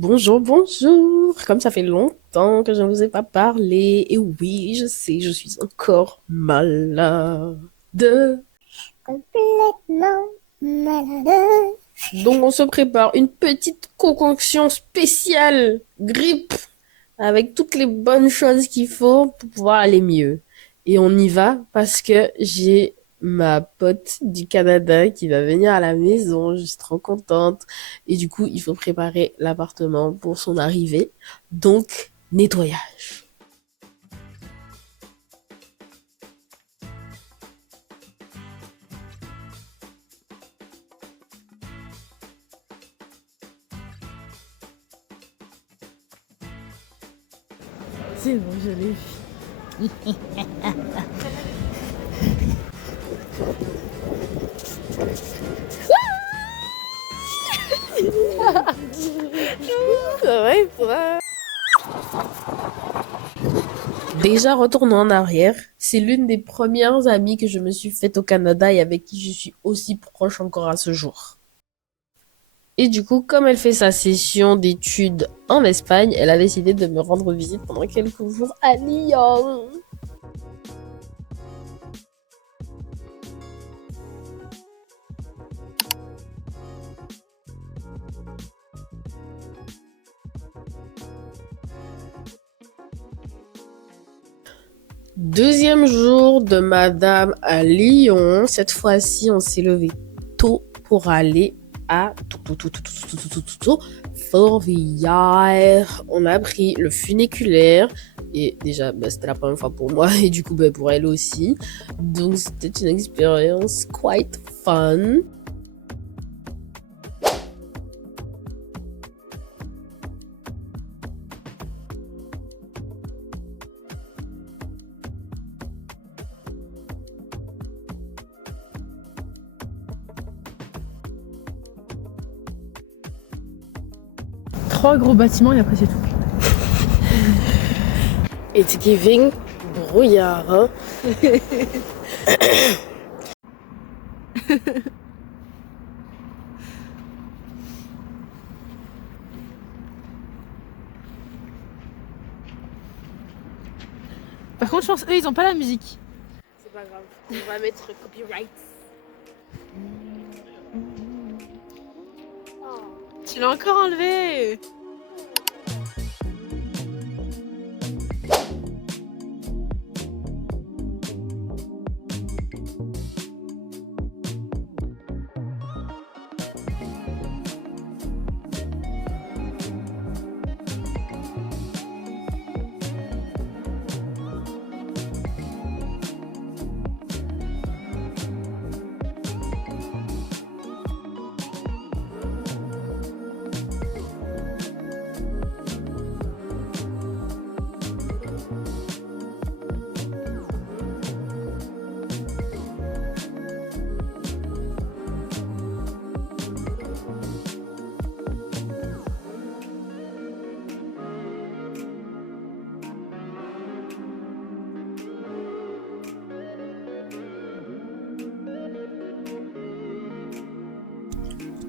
Bonjour, bonjour. Comme ça fait longtemps que je ne vous ai pas parlé. Et oui, je sais, je suis encore malade. Complètement malade. Donc on se prépare une petite concoction spéciale grippe avec toutes les bonnes choses qu'il faut pour pouvoir aller mieux. Et on y va parce que j'ai ma pote du Canada qui va venir à la maison. Je suis trop contente. Et du coup, il faut préparer l'appartement pour son arrivée. Donc, nettoyage. C'est bon, je l'ai vu. Ça va et toi? Déjà, retournons en arrière. C'est l'une des premières amies que je me suis faite au Canada et avec qui je suis aussi proche encore à ce jour. Et du coup, comme elle fait sa session d'études en Espagne, elle a décidé de me rendre visite pendant quelques jours à Lyon. Deuxième jour de Madame à Lyon. Cette fois-ci, on s'est levé tôt pour aller à Fourvière. On a pris le funiculaire. Et déjà, c'était la première fois pour moi et du coup, pour elle aussi. Donc, c'était une expérience quite fun. 3 gros bâtiments et après c'est tout. It's giving brouillard, hein. Par contre, je pense eux ils ont pas la musique. C'est pas grave, on va mettre copyright. Tu l'as encore enlevé.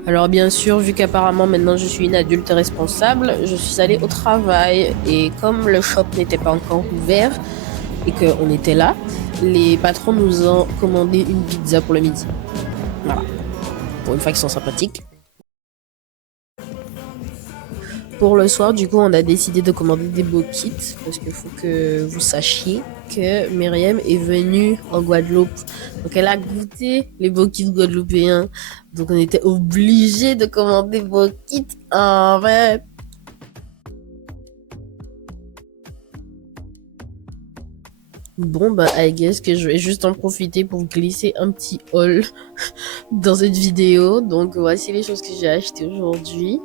Alors bien sûr, vu qu'apparemment maintenant je suis une adulte responsable, je suis allée au travail et comme le shop n'était pas encore ouvert et qu'on était là, les patrons nous ont commandé une pizza pour le midi. Voilà, pour une fois qu'ils sont sympathiques. Pour le soir, du coup, on a décidé de commander des bokits parce qu'il faut que vous sachiez que Myriam est venue en Guadeloupe. Donc, elle a goûté les bokits guadeloupéens. Donc, on était obligé de commander des bokits en fait. Bon, I guess que je vais juste en profiter pour glisser un petit haul dans cette vidéo. Donc, voici les choses que j'ai achetées aujourd'hui.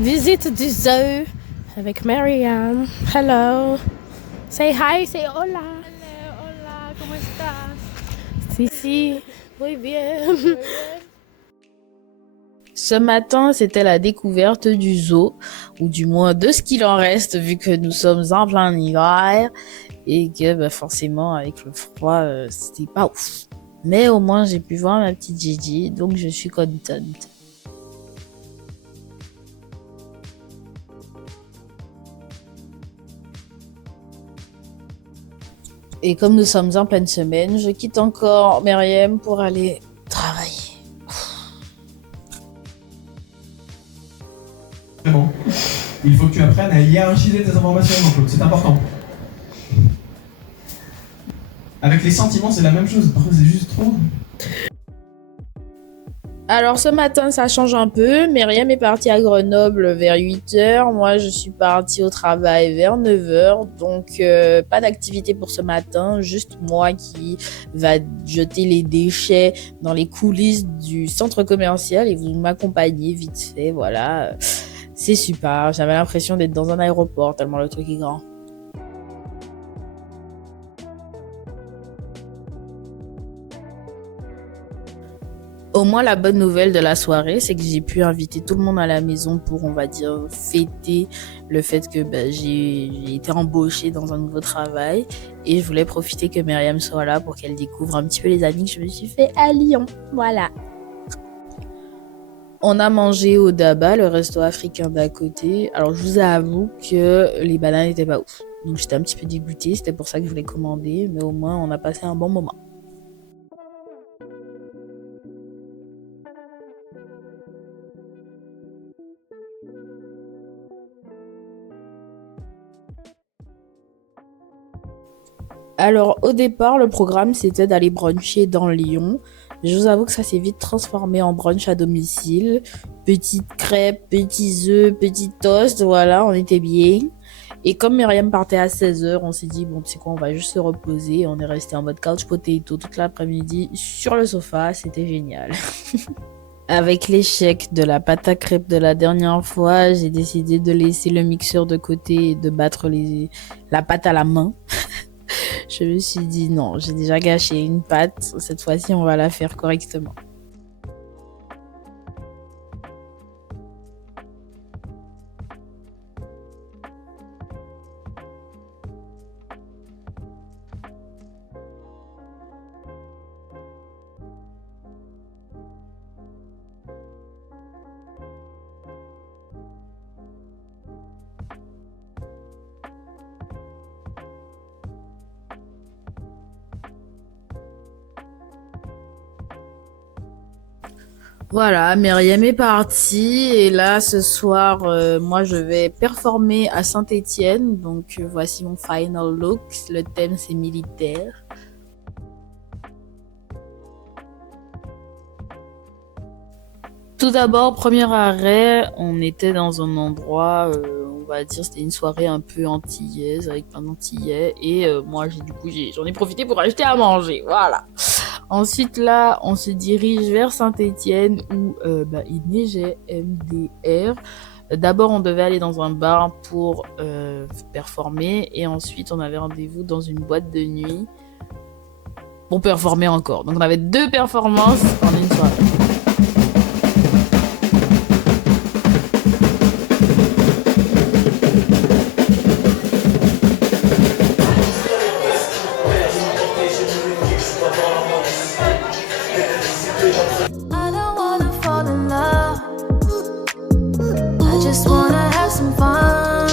Visite du zoo avec Marianne. Hello. Say hi, say hola. Hola, ¿cómo estás? Si, oui bien. Ce matin, c'était la découverte du zoo, ou du moins de ce qu'il en reste, vu que nous sommes en plein hiver, et que bah, forcément, avec le froid, c'était pas ouf. Mais au moins, j'ai pu voir ma petite Gigi, donc je suis contente. Et comme nous sommes en pleine semaine, je quitte encore Myriam pour aller travailler. Vraiment. Il faut que tu apprennes à hiérarchiser tes informations, Jean-Claude, c'est important. Avec les sentiments, c'est la même chose, parfois c'est juste trop. Alors ce matin, ça change un peu. Myriam est partie à Grenoble vers 8h. Moi, je suis partie au travail vers 9h. Donc, pas d'activité pour ce matin. Juste moi qui va jeter les déchets dans les coulisses du centre commercial et vous m'accompagnez vite fait. Voilà. C'est super. J'avais l'impression d'être dans un aéroport tellement le truc est grand. Au moins, la bonne nouvelle de la soirée, c'est que j'ai pu inviter tout le monde à la maison pour, on va dire, fêter le fait que j'ai été embauchée dans un nouveau travail. Et je voulais profiter que Myriam soit là pour qu'elle découvre un petit peu les amis que je me suis fait à Lyon. Voilà. On a mangé au Daba, le resto africain d'à côté. Alors, je vous avoue que les bananes n'étaient pas ouf. Donc, j'étais un petit peu dégoûtée. C'était pour ça que je voulais commander. Mais au moins, on a passé un bon moment. Alors, au départ, le programme, c'était d'aller bruncher dans Lyon. Je vous avoue que ça s'est vite transformé en brunch à domicile. Petites crêpes, petits œufs, petits toasts, voilà, on était bien. Et comme Myriam partait à 16h, on s'est dit, bon, tu sais quoi, on va juste se reposer. On est resté en mode couch potato toute l'après-midi sur le sofa, c'était génial. Avec l'échec de la pâte à crêpes de la dernière fois, j'ai décidé de laisser le mixeur de côté et de battre la pâte à la main. Je me suis dit non, j'ai déjà gâché une pâte, cette fois-ci on va la faire correctement. Voilà, Myriam est partie et là ce soir, moi je vais performer à Saint-Étienne. Donc voici mon final look. Le thème c'est militaire. Tout d'abord, premier arrêt, on était dans un endroit, on va dire, c'était une soirée un peu antillaise avec plein d'antillais et moi j'en ai profité pour acheter à manger. Voilà. Ensuite, là, on se dirige vers Saint-Étienne où il neigeait MDR. D'abord, on devait aller dans un bar pour performer et ensuite, on avait rendez-vous dans une boîte de nuit pour performer encore. Donc, on avait 2 performances en une soirée. I don't wanna fall in love. I just wanna have some fun.